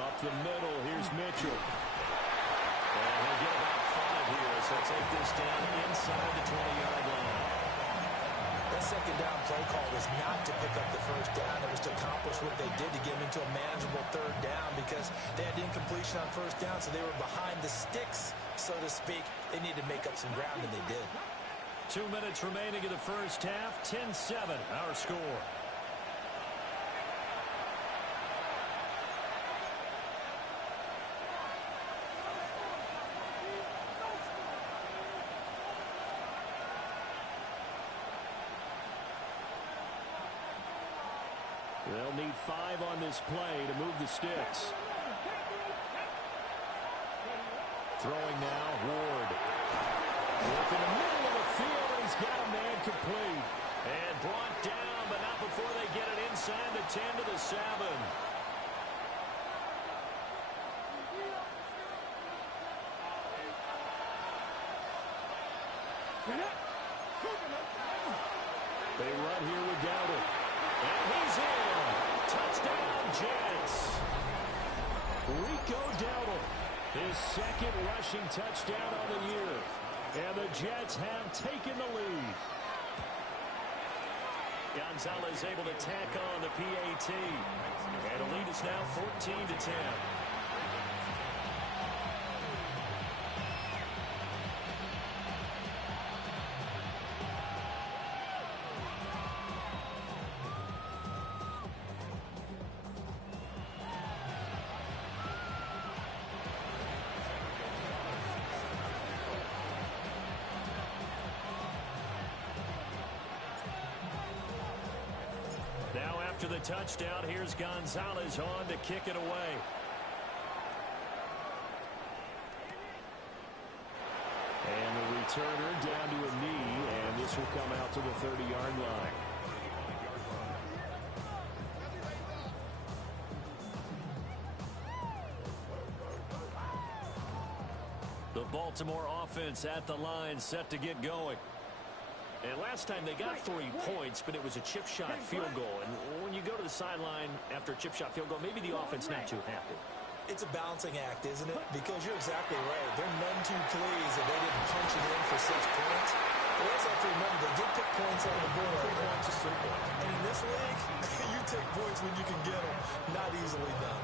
Up the middle, here's Mitchell. And he'll get about 5 here as he'll take this down inside the 20-yard line. That second down play call was not to pick up the first down. It was to accomplish what they did to get them into a manageable third down because they had incompletion on first down, so they were behind the sticks, so to speak. They needed to make up some ground, and they did. 2 minutes remaining in the first half. 10-7, our score. They'll need 5 on this play to move the sticks. Throwing now, Ward. Work in the middle of the field, and he's got a man complete. And brought down, but not before they get it inside the 10 to the 7. They run here with Dowdle. And he's in. Touchdown, Jets. Rico Dowdle, his second rushing touchdown on the year. And the Jets have taken the lead. Gonzalez able to tack on the PAT. And the lead is now 14-10. Now after the touchdown, here's Gonzalez on to kick it away. And the returner down to a knee, and this will come out to the 30-yard line. The Baltimore offense at the line, set to get going. And last time they got 3 points, but it was a chip shot field goal. And when you go to the sideline after a chip shot field goal, maybe the offense not too happy. It's a balancing act, isn't it? Because you're exactly right. They're none too pleased that they didn't punch it in for 6 points. But let's have to remember, they did put points on the board. 3 points is 3 points. And in this league, you take points when you can get them. Not easily done.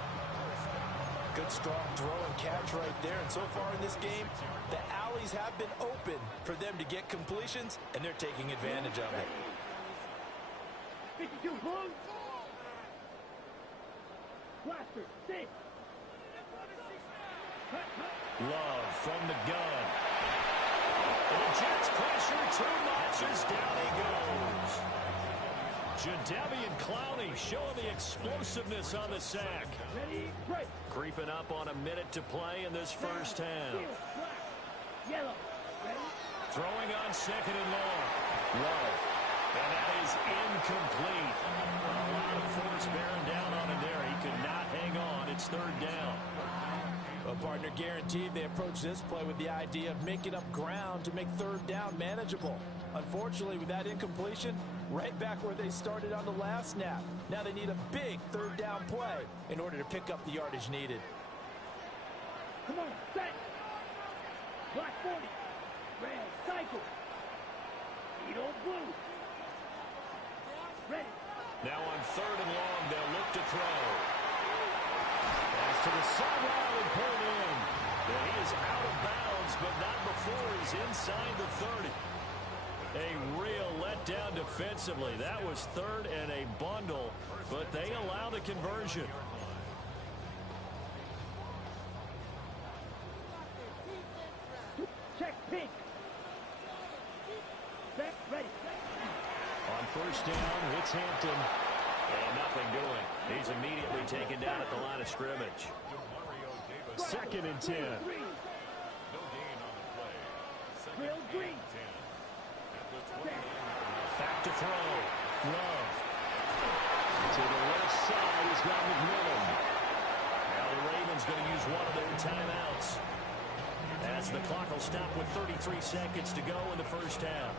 Good, strong throw and catch right there. And so far in this game, the alleys have been open for them to get completions, and they're taking advantage of it. 52 points. Blaster, 6. Love from the gun. And the Jets pressure too much as down he goes. Jadeveon Clowney showing the explosiveness on the sack. Ready, break. Creeping up on a minute to play in this first half. Yellow. Ready? Throwing on second and long. Love. And that is incomplete. A lot of force bearing down on him there. He could not hang on. It's third down. Well, partner, guaranteed they approach this play with the idea of making up ground to make third down manageable. Unfortunately, with that incompletion, right back where they started on the last snap. Now they need a big third down play in order to pick up the yardage needed. Come on, set. Black 40. Red, cycle. Edo blue. Ready. Now on third and long, they'll look to throw. Pass to the sideline and pulled in. And he is out of bounds, but not before he's inside the 30. A real letdown defensively. That was third and a bundle, but they allow the conversion. Check pink. Set, ready. On first down, it's Hampton. And nothing doing. He's immediately taken down at the line of scrimmage. Second and 10. Real green. Back to throw. Love. To the left side, he's got McMillan. Now the Ravens going to use one of their timeouts, as the clock will stop with 33 seconds to go in the first half.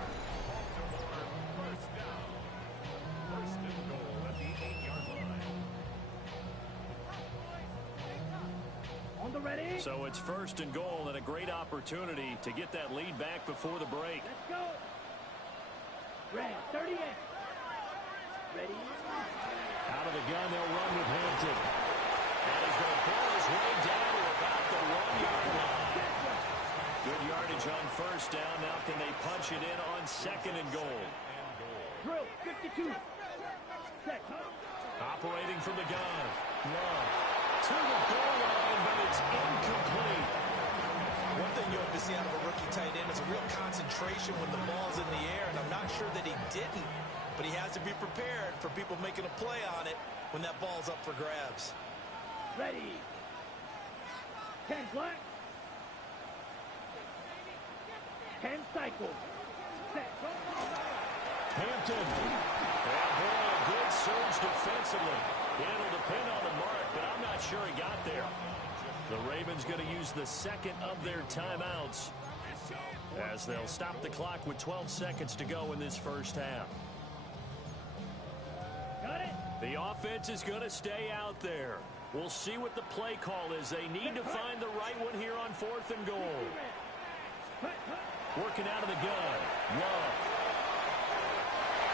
the ready. So it's 1st and goal and a great opportunity to get that lead back before the break. Let's go. Red, 38. Ready. Out of the gun, they'll run with Hampton. And he's going to pull his way down to about the 1-yard line. Good yardage on 1st down. Now can they punch it in on 2nd and goal? Drill, 52. Set. Operating from the gun. Love to the goal line, but it's incomplete. One thing you hope to see out of a rookie tight end is a real concentration when the ball's in the air, and I'm not sure that he didn't, but he has to be prepared for people making a play on it when that ball's up for grabs. Ready. 10 flat. 10 cycle. Set. Hampton. And boy, a good surge defensively. It'll depend on the mark, but I'm not sure he got there. The Ravens going to use the 2nd of their timeouts as they'll stop the clock with 12 seconds to go in this 1st half. Got it. The offense is going to stay out there. We'll see what the play call is. They need to find the right one here on 4th and goal. Working out of the gun. Love.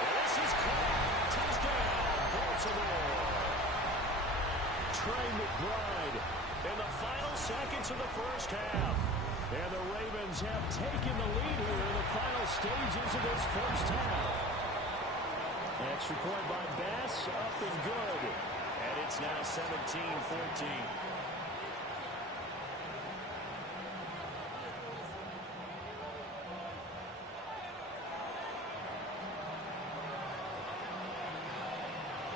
And this is caught. Touchdown, Baltimore. Trey McBride in the final seconds of the 1st half. And the Ravens have taken the lead here in the final stages of this 1st half. Extra point by Bass, up and good. And it's now 17-14.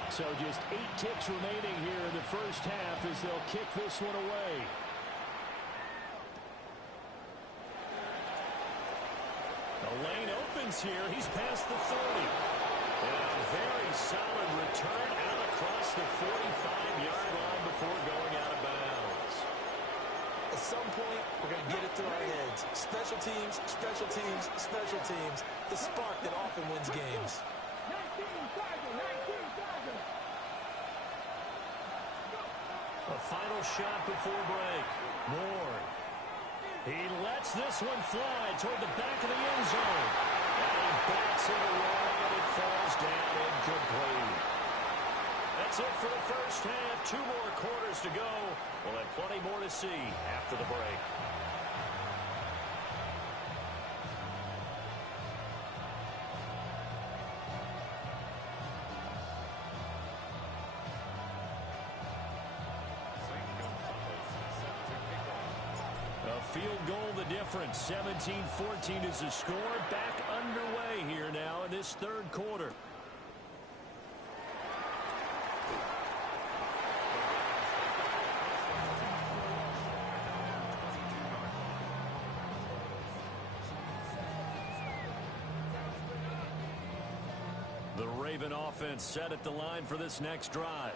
So just 8 ticks remaining here in the 1st half as they'll kick this one away. The lane opens here. He's past the 30. And a very solid return out across the 45-yard line before going out of bounds. At some point, we're going to get it through our heads. Special teams, special teams, special teams. The spark that often wins games. 19 Chargers, 19 Chargers. A final shot before break. Moore. He lets this one fly toward the back of the end zone. And he backs it away, and it falls down incomplete. That's it for the 1st half. 2 more quarters to go. We'll have plenty more to see after the break. A field goal the difference. 17-14 is the score. Back underway here now in this 3rd quarter. The Raven offense set at the line for this next drive.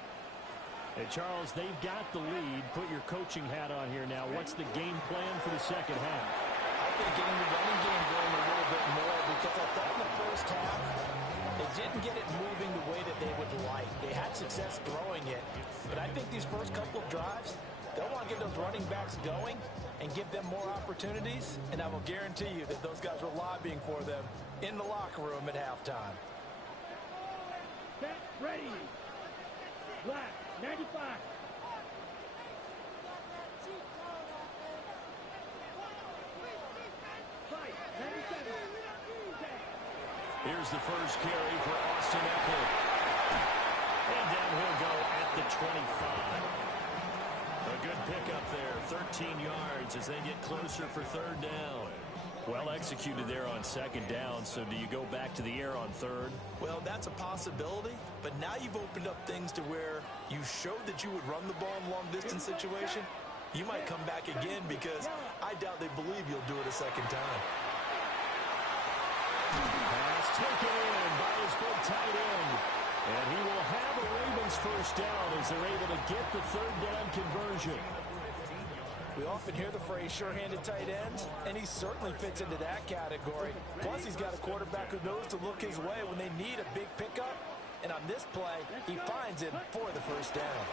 Hey, Charles, they've got the lead. Put your coaching hat on here now. What's the game plan for the 2nd half? I think getting the running game going a little bit more, because I thought in the 1st half, they didn't get it moving the way that they would like. They had success throwing it, but I think these first couple of drives, they'll want to get those running backs going and give them more opportunities, and I will guarantee you that those guys were lobbying for them in the locker room at halftime. Set, ready. Black, 95. Fight, 97. Here's the first carry for Austin Ekeler. And down he'll go at the 25. A good pickup there, 13 yards as they get closer for 3rd down. Well executed there on 2nd down, so do you go back to the air on 3rd? Well, that's a possibility, but now you've opened up things to where you showed that you would run the ball in long-distance situation. You might come back again, because I doubt they believe you'll do it a 2nd time. Pass taken in by his big tight end. And he will have a Ravens 1st down as they're able to get the 3rd down conversion. We often hear the phrase sure-handed tight ends, and he certainly fits into that category. Plus, he's got a quarterback who knows to look his way when they need a big pickup. And on this play, he finds it for the 1st down.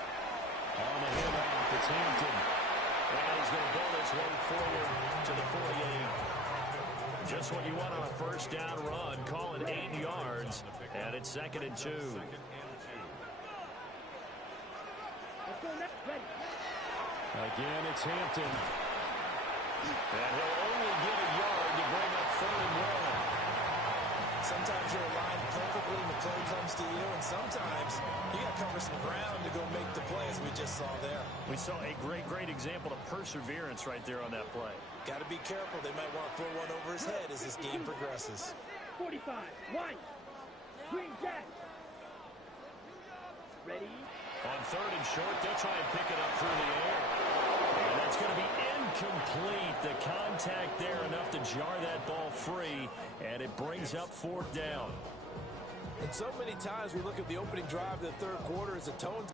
On the handoff, it's Hampton. And he's going to build his way forward to the 48. Just what you want on a first down run. Call it 8 yards. And it's 2nd and 2. Again, it's Hampton. And he'll only get a yard to bring up 3rd and 1. Sometimes you're aligned perfectly and the play comes to you, and sometimes you got to cover some ground to go make the play, as we just saw there. We saw a great example of perseverance right there on that play. Got to be careful. They might want to throw one over his head as this game progresses. 45, 1, Green Jack. Ready? On 3rd and short, they'll try and pick it up through the air. And that's going to be incomplete. The contact there enough to jar that ball free, and it brings up 4th down. And so many times we look at the opening drive of the third quarter as a tone.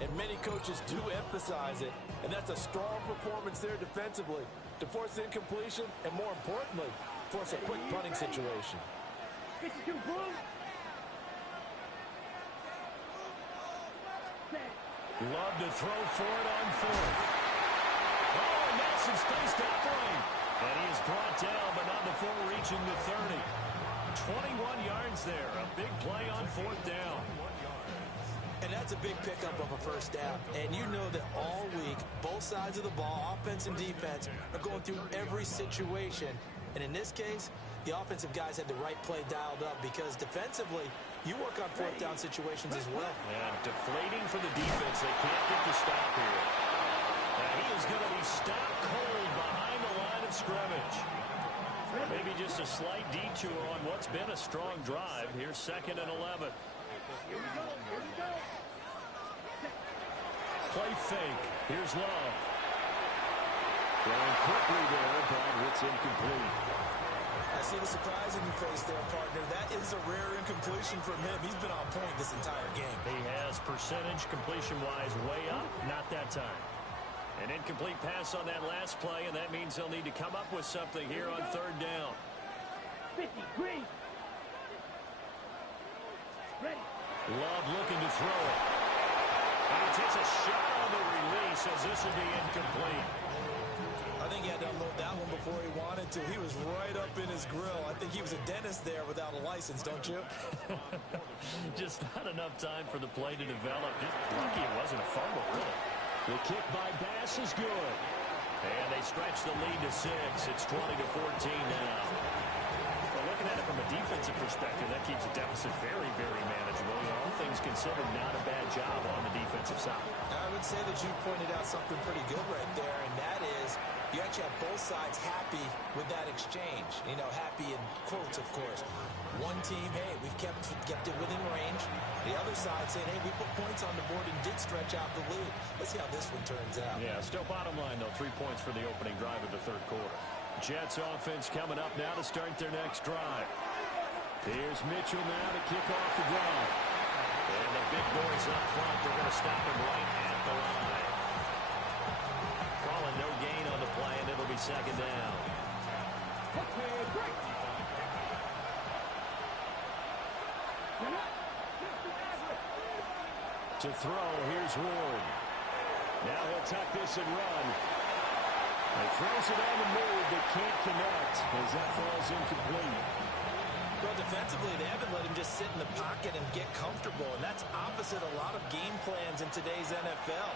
And many coaches do emphasize it, and that's a strong performance there defensively to force incompletion and, more importantly, force a quick punting situation. 52, boom. Love to throw for it on 4th. Oh, massive space to operate. And he is brought down, but not before reaching the 30. 21 yards there. A big play on 4th down. And that's a big pickup of a first down. And you know that all week, both sides of the ball, offense and defense, are going through every situation. And in this case, the offensive guys had the right play dialed up because defensively, you work on 4th down situations as well. And deflating for the defense. They can't get the stop here. And he is going to be stopped cold behind the line of scrimmage. Maybe just a slight detour on what's been a strong drive. Here's 2nd and 11. Here we go. Play fake. Here's Love. Throwing quickly there, but it's incomplete. I see the surprise in your face there, partner. That is a rare incompletion from him. He's been on point this entire game. He has percentage completion-wise way up. Not that time. An incomplete pass on that last play, and that means they'll need to come up with something here on 3rd down. 50, Green. Ready. Love looking to throw it. And he takes a shot on the release as this will be incomplete. I think he had to unload that one before he wanted to. He was right up in his grill. I think he was a dentist there without a license, don't you? Just not enough time for the play to develop. Just lucky it wasn't a fumble, really. The kick by Bass is good. And they stretch the lead to 6. It's 20-14 now. Well, looking at it from a defensive perspective, that keeps the deficit very, very manageable. All things considered, not a bad job on the defensive side. I would say that you pointed out something pretty good right there, and that is you actually have both sides happy with that exchange. You know, happy in quotes, of course. One team, hey, we've kept it within range. The other side saying, hey, we put points on the board and did stretch out the lead. Let's see how this one turns out. Yeah, still bottom line, though, 3 points for the opening drive of the third quarter. Jets offense coming up now to start their next drive. Here's Mitchell now to kick off the drive. And the big boys up front, they're going to stop him right at the line. Calling no gain on the play, and it'll be 2nd down. Okay, break. To throw, here's Ward. Now he'll tuck this and run. He throws it on the move, but can't connect as that falls incomplete. Well, defensively, they haven't let him just sit in the pocket and get comfortable, and that's opposite a lot of game plans in today's NFL.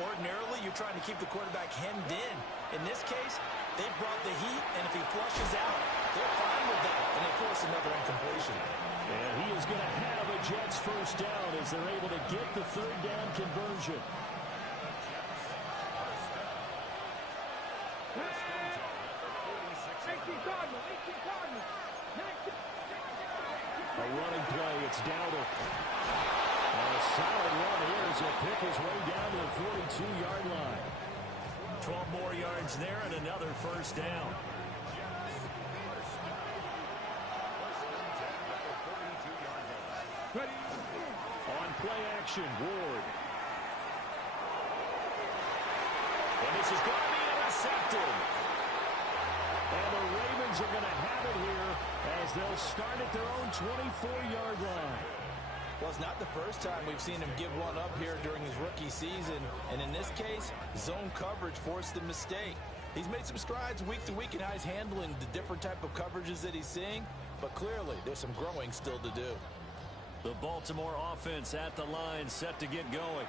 Ordinarily, you're trying to keep the quarterback hemmed in. In this case, they brought the heat, and if he flushes out, they're fine with that, and they force another incompletion. And he is going to have a Jets first down as they're able to get the third down conversion. A running play, it's Dowdle. A solid run here as he'll pick his way down to the 42-yard line. 12 more yards there and another first down. On play action, Ward. And this is going to be intercepted. And the Ravens are going to have it here as they'll start at their own 24-yard line. Well, it's not the first time we've seen him give one up here during his rookie season. And in this case, zone coverage forced the mistake. He's made some strides week to week in how he's handling the different type of coverages that he's seeing. But clearly, there's some growing still to do. The Baltimore offense at the line, set to get going.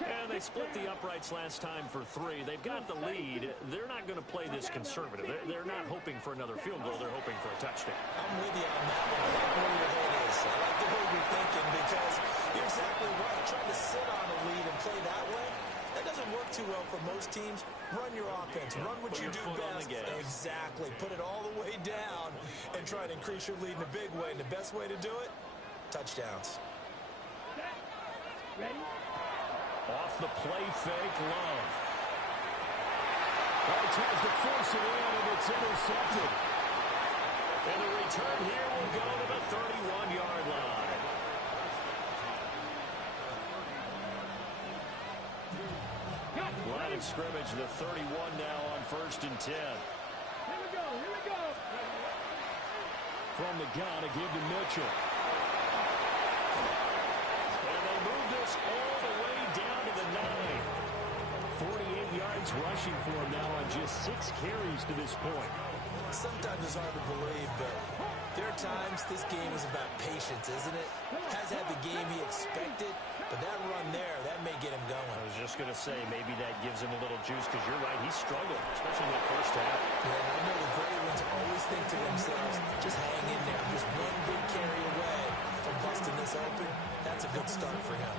And they split the uprights last time for 3. They've got the lead. They're not going to play this conservative. They're not hoping for another field goal. They're hoping for a touchdown. I'm with you on that one. I like where your head is. I like the way you're thinking because you're exactly right. Trying to sit on a lead and play that way, that doesn't work too well for most teams. Run your offense. Run what you do best. Exactly. Put it all the way down and try to increase your lead in a big way. And the best way to do it, touchdowns. Ready? Off the play fake, Love. Well, he tries to force it in, and it's intercepted. And the return here will go to the 31-yard line. Line of scrimmage, the 31 now on 1st and 10. Here we go, here we go. From the gun, a give to Mitchell. And they move this all the way down to the 9. 48 yards rushing for him now on just 6 carries to this point. Sometimes it's hard to believe, but there are times this game is about patience, isn't it? Has had the game he expected, but that run there, that may get him going. I was just going to say, maybe that gives him a little juice, because you're right, he struggled, especially in that first half. Yeah, I know the great ones always think to themselves, just hang in there, just one big carry away from busting this open. That's a good start for him.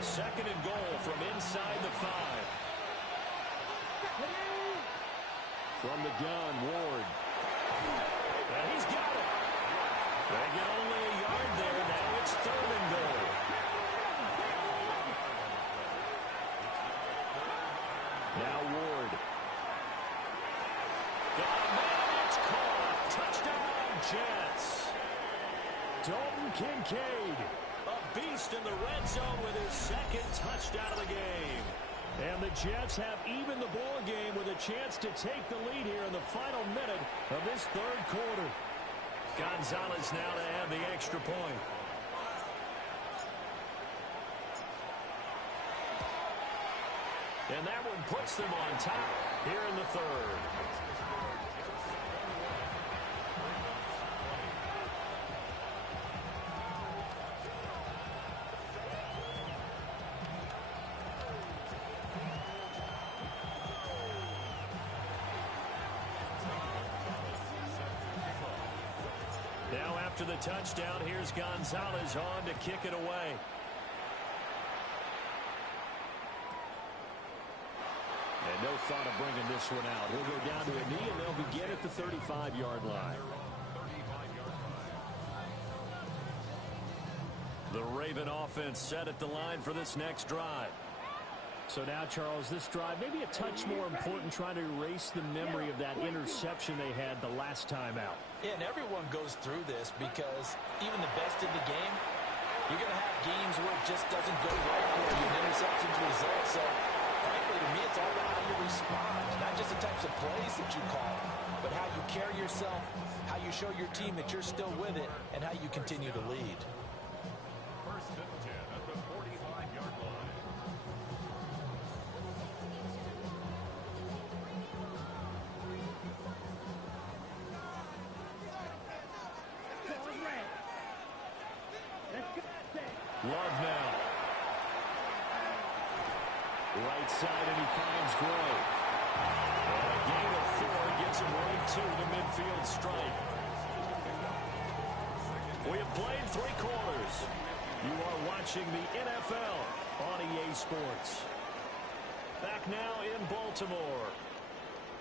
2nd and goal from inside the 5. From the gun, Ward. And he's got it. They get only a yard there. Now it's 3rd and goal. Now Ward. Got a man. It's caught. Touchdown, Jets. Dalton Kincaid, a beast in the red zone with his 2nd touchdown of the game. And the Jets have even the ball game with a chance to take the lead here in the final minute of this 3rd quarter. Gonzalez now to add the extra point. And that one puts them on top here in the 3rd. Now after the touchdown, here's Gonzalez on to kick it away. And no thought of bringing this one out. He'll go down to a knee, and they'll begin at the 35-yard line. The Raven offense set at the line for this next drive. So now, Charles, this drive maybe a touch more important, trying to erase the memory of that interception they had the last time out. Yeah, and everyone goes through this because even the best in the game, you're going to have games where it just doesn't go right for you, and interceptions result. So, frankly, to me, it's all about how you respond, not just the types of plays that you call, but how you carry yourself, how you show your team that you're still with it, and how you continue to lead. 1st and 10 at the 45-yard line. right side, and he finds Gray. And a gain of 4 gets him right to the midfield stripe. We have played 3 quarters. You are watching the NFL on EA Sports. Back now in Baltimore.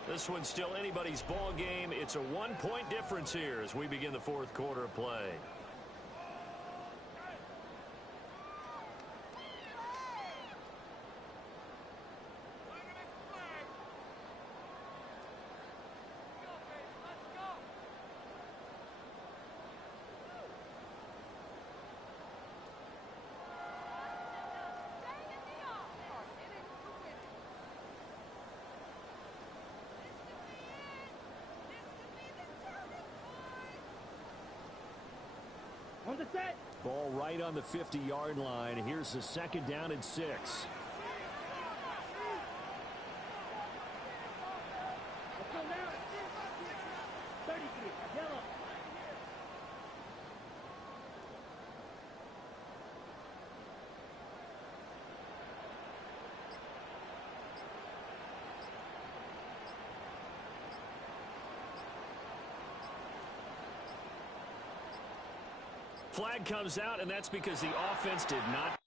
This one's still anybody's ball game. It's a 1-point difference here as we begin the 4th quarter of play. On the set. Ball right on the 50-yard line. Here's the 2nd down and 6. Let's go now. 33. Yellow. Flag comes out, and that's because the offense did not.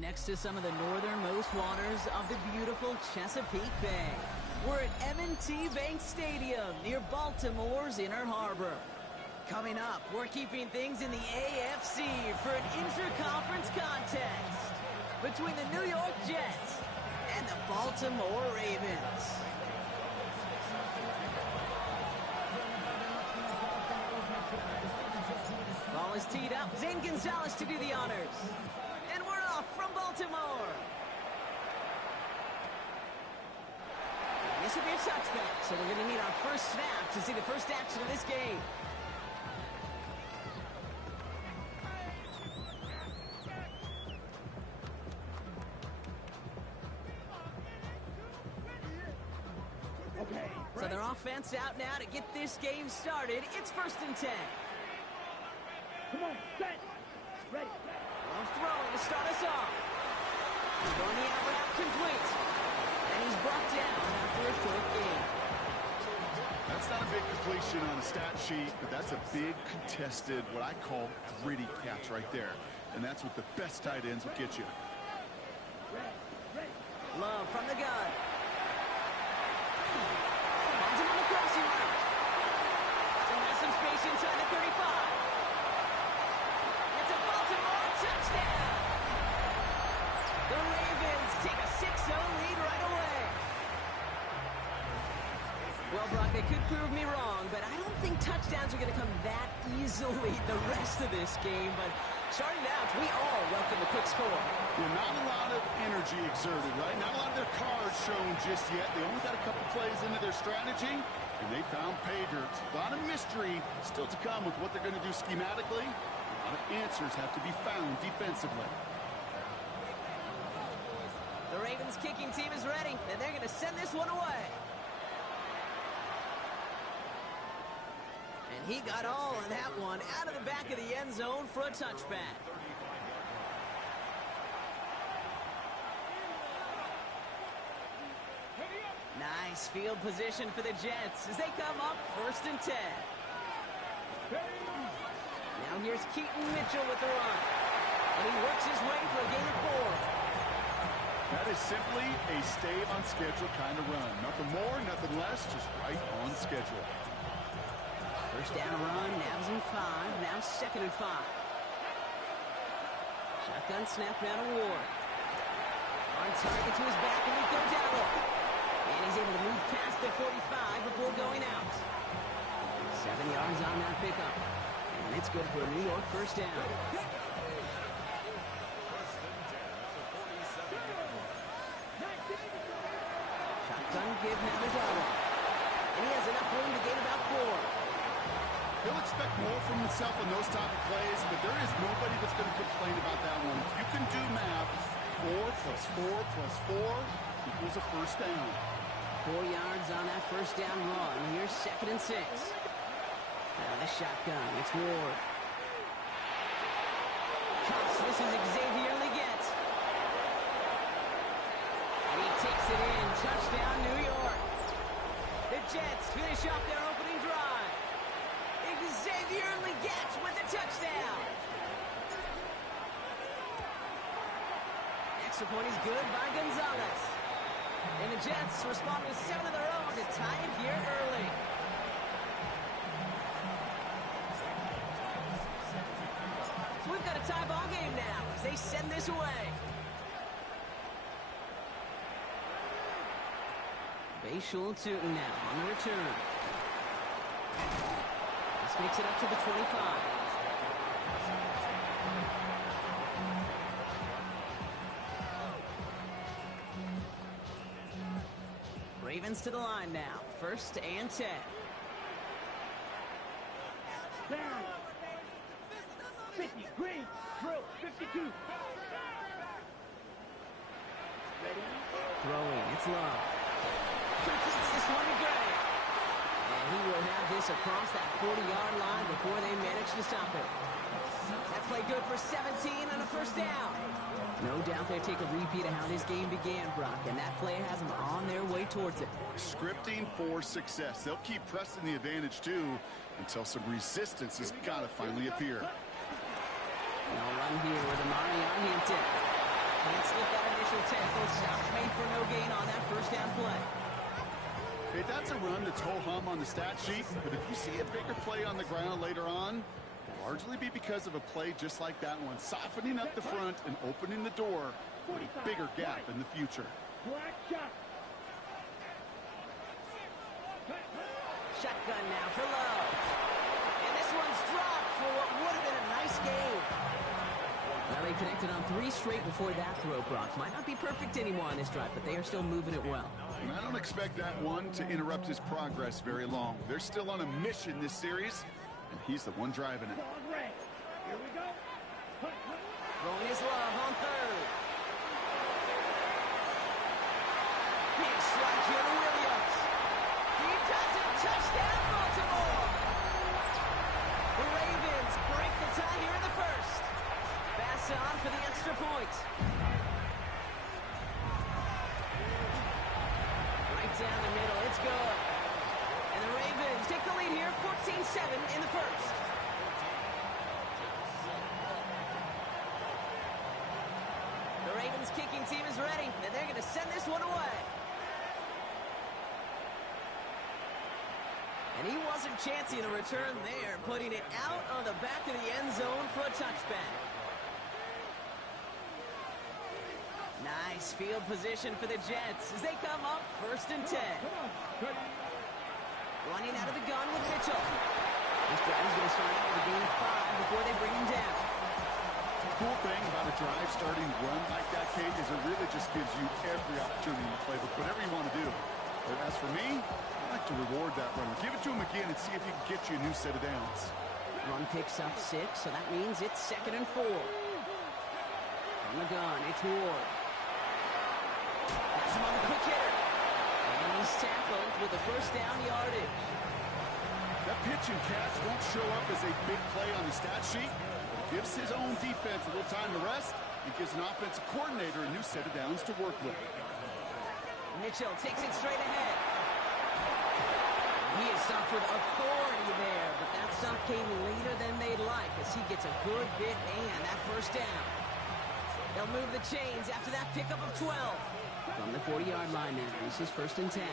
Next to some of the northernmost waters of the beautiful Chesapeake Bay, we're at M&T Bank Stadium near Baltimore's Inner Harbor. Coming up, we're keeping things in the AFC for an intra-conference contest between the New York Jets and the Baltimore Ravens. Ball is teed up. Zane Gonzalez to do the honors. And we're off from Baltimore. This will be a touchback, so we're going to need our first snap to see the first action of this game. So their offense out now to get this game started. It's 1st and 10. Come on, set. Ready. Love throwing to start us off. He's going the out complete. And he's brought down after a short gain. That's not a big completion on a stat sheet, but that's a big contested, what I call gritty catch right there. And that's what the best tight ends will get you. Love from the gun. Finds him on the crossing route. So there's some space inside the 35. It's a Baltimore touchdown. The Ravens take a 6-0 lead right away. Well, Brock, they could prove me wrong, but I don't think touchdowns are going to come that easily the rest of this game. But starting out, we all welcome the quick score. Well, not a lot of energy exerted, right? Not a lot of their cards shown just yet. They only got a couple plays into their strategy, and they found pay dirt. A lot of mystery still to come with what they're going to do schematically. A lot of answers have to be found defensively. The Ravens kicking team is ready, and they're going to send this one away. And he got all of that one out of the back of the end zone for a touchback. Nice field position for the Jets as they come up 1st and 10. Now here's Keaton Mitchell with the run. And he works his way for a gain of 4. That is simply a stay-on-schedule kind of run. Nothing more, nothing less, just right on schedule. First down run, nabs him 5, now 2nd and 5. Shotgun snap now to Ward. On target to his back, and Nico Dowdle. And he's able to move past the 45 before going out. 7 yards on that pickup. And it's good for a New York first down. Shotgun give now to Dowdle. And he has enough room to gain about 4. He'll expect more from himself on those type of plays, but there is nobody that's going to complain about that one. If you can do math, 4 plus 4 plus 4 equals a first down. 4 yards on that first down run. Here's 2nd and 6. Now the shotgun. It's Ward. Cuts. This is Xavier Legette. And he takes it in. Touchdown, New York. The Jets finish off their opening drive. Xavier Legette with a touchdown. Extra point is good by Gonzalez. And the Jets respond with 7 of their own to tie it here early. So we've got a tie ball game now as they send this away. Bashul Tootin now on the return. This makes it up to the 25. Ravens to the line now. 1st and 10. Down. 50. Green. Drill. 52. Ready? Throwing. It's Love. Completes this one to Gray. And he will have this across that 40-yard line before they manage to stop it. That play good for 17 and a first down. No doubt they take a repeat of how this game began, Brock, and that play has them on their way towards it. Scripting for success. They'll keep pressing the advantage, too, until some resistance has got to finally appear. No run here with Amari Arlington. Can't slip that initial tackle. Stops made for no gain on that first down play. Hey, that's a run that's ho-hum on the stat sheet, but if you see a bigger play on the ground later on, it'll largely be because of a play just like that one, softening up the front and opening the door for a bigger gap in the future. Black shot. Shotgun now for Love. And this one's dropped for what would have been a nice game. Well, they connected on 3 straight before that throw, Brock. Might not be perfect anymore on this drive, but they are still moving it well. And I don't expect that one to interrupt his progress very long. They're still on a mission this series, and he's the one driving it. Ball red. Here we go. Hunt, hunt. Throwing his Love on 3rd. Big strike here to Williams. He does it. Touchdown, Baltimore. The Ravens break the tie here in the first. Pass on for the extra point. Right down the middle. It's good. And the Ravens take the lead here, 14-7 in the first. The Ravens kicking team is ready, and they're going to send this one away. chancing a return there, putting it out on the back of the end zone for a touchback. Nice field position for the Jets as they come up 1st and 10. Running out of the gun with Mitchell. This drive is going to start out with a gain of 5 before they bring him down. The cool thing about a drive starting run like that, Kate, is it really just gives you every opportunity in the playbook, whatever you want to do. But as for me, I like to reward that run. Give it to him again and see if he can get you a new set of downs. Run picks up 6, so that means it's 2nd and 4. From the gun, it's Ward. Has him on the quick hitter. And he's tackled with the first down yardage. That pitch and catch won't show up as a big play on the stat sheet. It gives his own defense a little time to rest. It gives an offensive coordinator a new set of downs to work with. Mitchell takes it straight ahead. He is stopped with authority there, but that stop came later than they'd like as he gets a good bit and that first down. They'll move the chains after that pickup of 12. From the 40-yard line now, this is 1st and 10.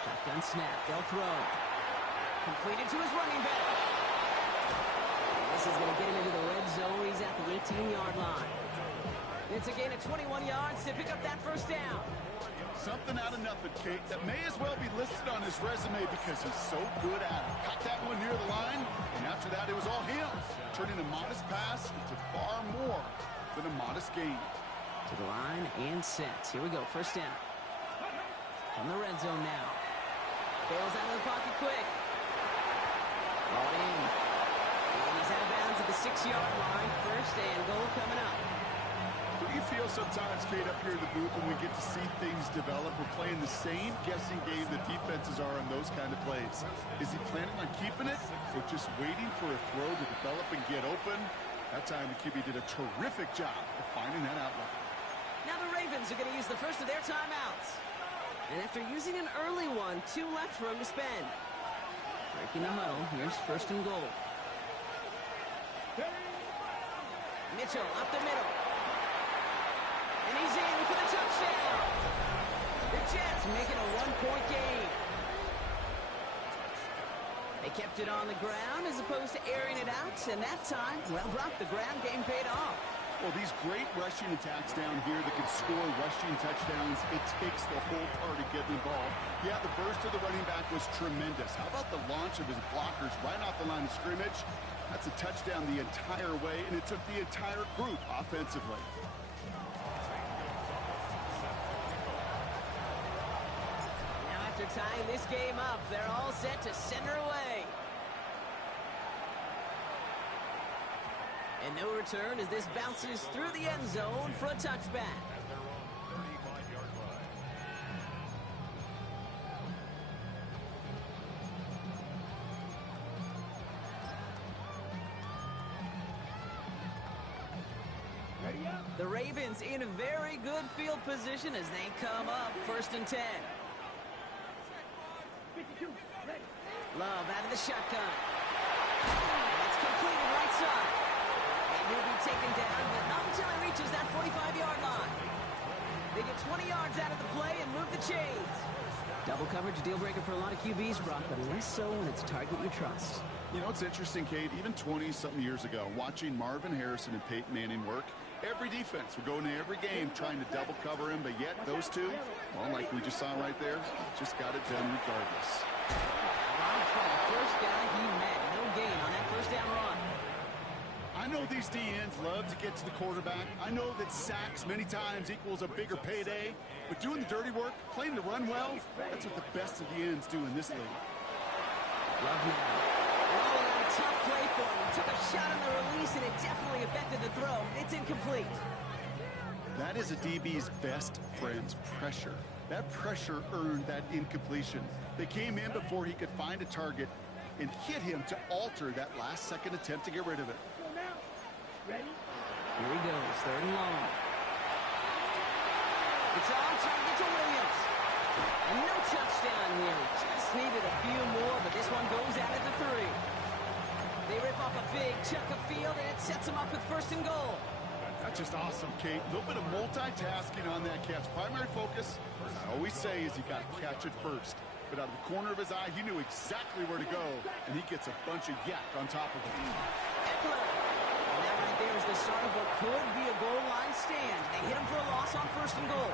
Shotgun snap, they'll throw. Completed to his running back. This is going to get him into the red zone. He's at the 18-yard line. It's a gain of 21 yards to pick up that first down. Something out of nothing, Kate, that may as well be listed on his resume because he's so good at it. Caught that one near the line, and after that it was all him. Turning a modest pass into far more than a modest gain. To the line and sets. Here we go, first down. From the red zone now. Bails out of the pocket quick. Ball in. And he's out of bounds at the 6-yard line. First and goal coming up. Do you feel sometimes, Kate, up here in the booth when we get to see things develop, we're playing the same guessing game the defenses are on those kind of plays? Is he planning on keeping it or just waiting for a throw to develop and get open? That time the QB did a terrific job of finding that outlet. Now the Ravens are going to use the first of their timeouts. And after using an early one, 2 left for him to spend. Breaking the huddle, here's 1st and goal. Mitchell up the middle. And he's in for the touchdown. The Jets make it a 1-point game. They kept it on the ground as opposed to airing it out. And that time, well, Brock, the ground game paid off. Well, these great rushing attacks down here that can score rushing touchdowns, it takes the whole party getting involved. Yeah, the burst of the running back was tremendous. How about the launch of his blockers right off the line of scrimmage? That's a touchdown the entire way, and it took the entire group offensively. Now after tying this game up, they're all set to send her away. And no return as this bounces through the end zone for a touchback. At their own 35-yard line. Ready up. The Ravens in a very good field position as they come up 1st and 10. 52. Ready. Love out of the shotgun. It's completed right side. And he'll be taken down, but not until he reaches that 45-yard line. They get 20 yards out of the play and move the chains. Double coverage, deal breaker for a lot of QBs, Brock, but less so when it's a target you trust. You know, it's interesting, Kate, even 20-something years ago, watching Marvin Harrison and Peyton Manning work, every defense would go into every game trying to double cover him, but yet those two, well, like we just saw right there, just got it done regardless. Rob for the first guy he met. No gain on that first down run. I know these DNs love to get to the quarterback. I know that sacks many times equals a bigger payday, but doing the dirty work, playing the run well, that's what the best of the ends do in this league. Love now. An all-around tough play for him. Took a shot on the release, and it definitely affected the throw. It's incomplete. That is a DB's best friend's pressure. That pressure earned that incompletion. They came in before he could find a target and hit him to alter that last-second attempt to get rid of it. Go now. Ready. Here he goes, 3rd and long. It's on target to Williams. And no touchdown here. Just needed a few more, but this one goes out at the 3. They rip off a big chunk of field, and it sets them up with 1st and goal. That's just awesome, Kate. A little bit of multitasking on that catch. Primary focus, as I always say, is you got to catch it first. but out of the corner of his eye, he knew exactly where to go, and he gets a bunch of yak on top of it. Eckler. And that right there is the start of what could be a goal line stand. They hit him for a loss on 1st and goal.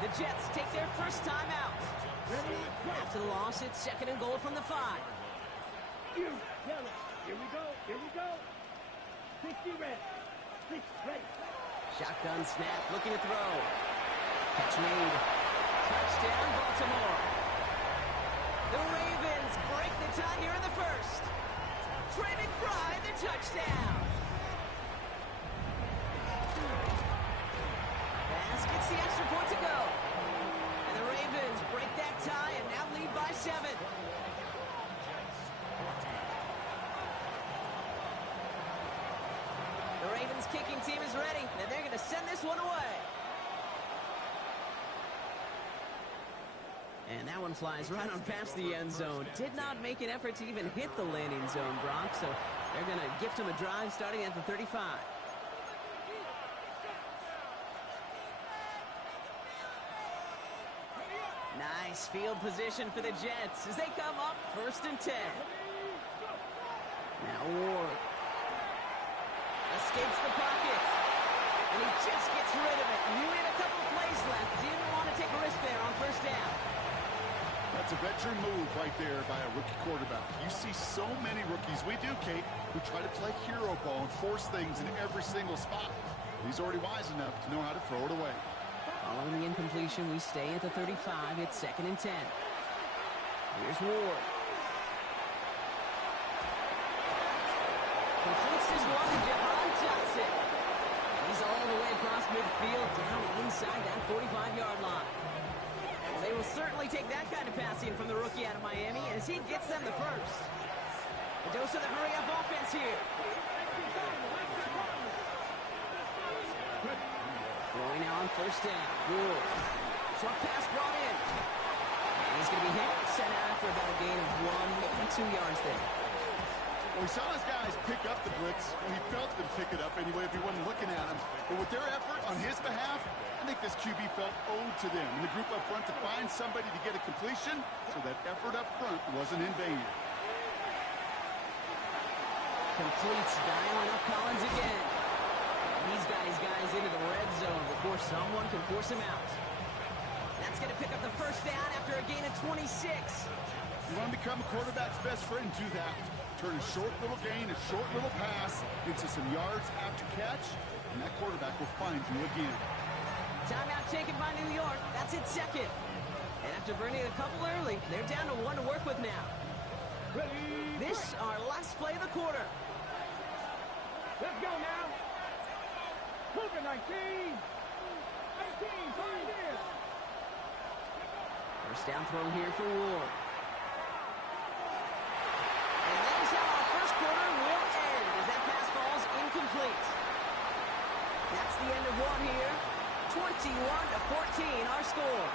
The Jets take their first time out. After the loss, it's 2nd and goal from the 5. You, yellow. Here we go. Here we go. 60 ready. 6 ready. Shotgun snap, looking to throw. Catch made. Touchdown, Baltimore. The Ravens break the tie here in the 1st. Trey McBride, the touchdown. Pass gets the extra point to go. And the Ravens break that tie and now lead by 7. The Ravens kicking team is ready, and they're going to send this one away. And that one flies right on past the end zone. Did not make an effort to even hit the landing zone, Brock, so they're going to gift him a drive starting at the 35. Nice field position for the Jets as they come up 1st and 10. Now Ward escapes the pocket, and he just gets rid of it. Knew he had a couple of plays left. Didn't want to take a risk there on 1st down. That's a veteran move right there by a rookie quarterback. You see so many rookies, we do, Kate, who try to play hero ball and force things in every single spot. He's already wise enough to know how to throw it away. Following the incompletion, we stay at the 35. It's 2nd and 10. Here's Ward. Completes this one to Jahan Johnson. And he's all the way across midfield, down inside that 45-yard line. Well, they will certainly take that kind of passing from the rookie out of Miami as he gets them the first. A dose of the hurry-up offense here. Throwing now on 1st down. Ward. Short pass brought in. And he's going to be hit, sent out after about a gain of 1, maybe 2 yards there. Well, we saw his guys pick up the blitz, and he felt them pick it up anyway if he wasn't looking at him. But with their effort on his behalf, I think this QB felt owed to them and the group up front to find somebody to get a completion, so that effort up front wasn't in vain. Completes, dialing up Collins again. He's got his guys into the red zone before someone can force him out. That's going to pick up the 1st down after a gain of 26. You want to become a quarterback's best friend, do that. Turn a short little gain, a short little pass into some yards after catch, and that quarterback will find you again. Timeout taken by New York. That's its 2nd. And after burning a couple early, they're down to 1 to work with now. This our last play of the quarter. Let's go now. Move it, 19. 19, find it. 1st down throw here for Ward. And that is how our 1st quarter will end as that pass falls incomplete. That's the end of 1 here. 21-14 our score.